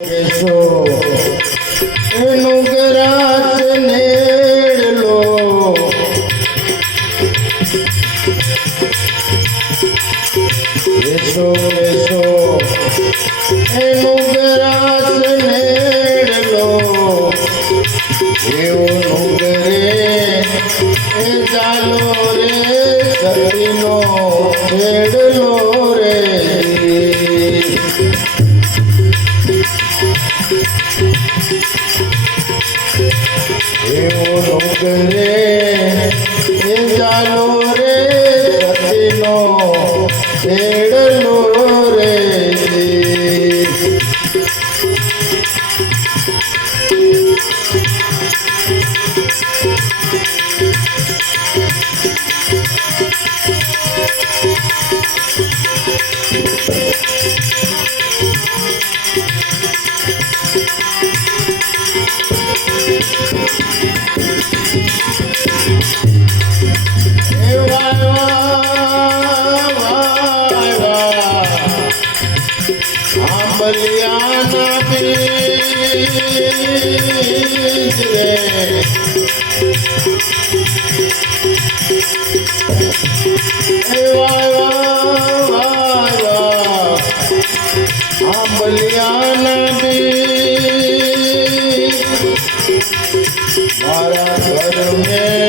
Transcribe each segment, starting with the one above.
કેશો એનું ગરાત નેડલો. કેશો કેશો એનું ગરાત ખેડલો આંબલિયાના બીજ રે વાય આંબલિયાના બીજ મારા ઘર મેં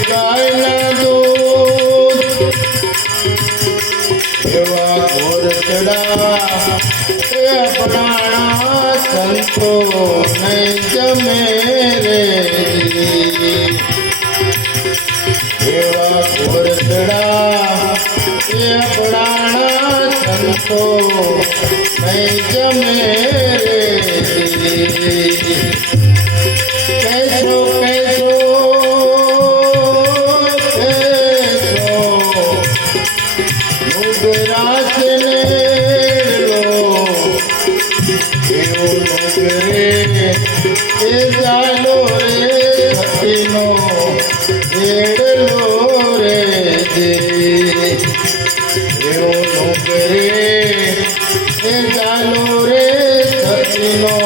ગાયના દૂધ એવા ઘોરચડા એ પ્રાણા સંતો નહીં જમે રે એવા ઘોરચડા એ પ્રાણા સંતો નહીં જમે રે. એવું મુગરે એ ચાલો રે સતીનો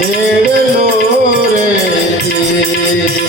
એડલો રે જે એ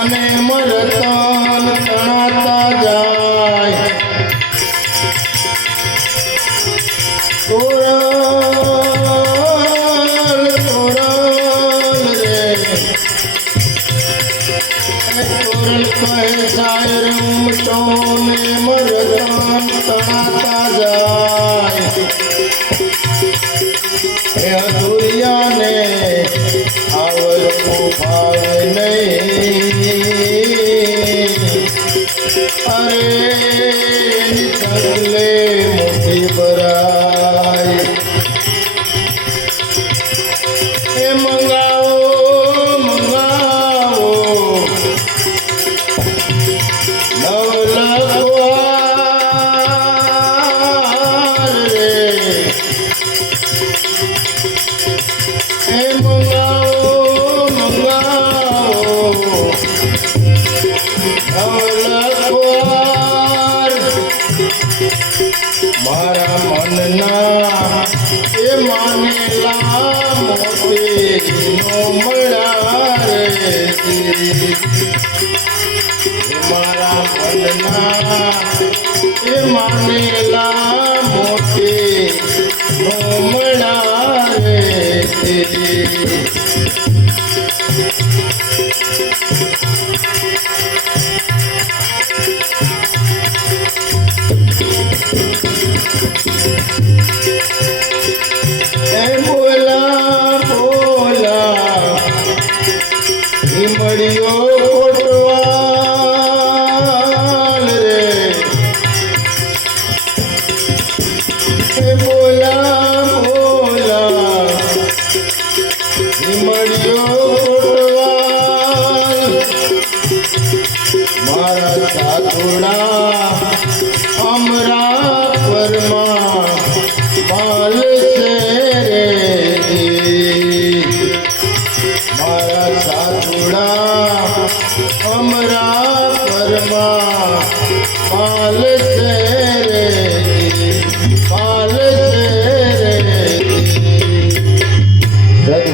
અને મરતન તણાતા જાય. તોરલ તોરલ રે. તોરલ કહે શાયર ઉમટો ને મરતન જાય. હે અધુરિયાને આવર ચગલે મોટી ભરાય એ મંગાવો મંગાવો. નવલખવાર રે. એ મંગાવો મારા મનના એ માનેલા મોતીનો મળા રે મારા મનના એ માનેલા. એ બોલા અમરા હિમડિયો મારા સાધુડા અમરા પરમા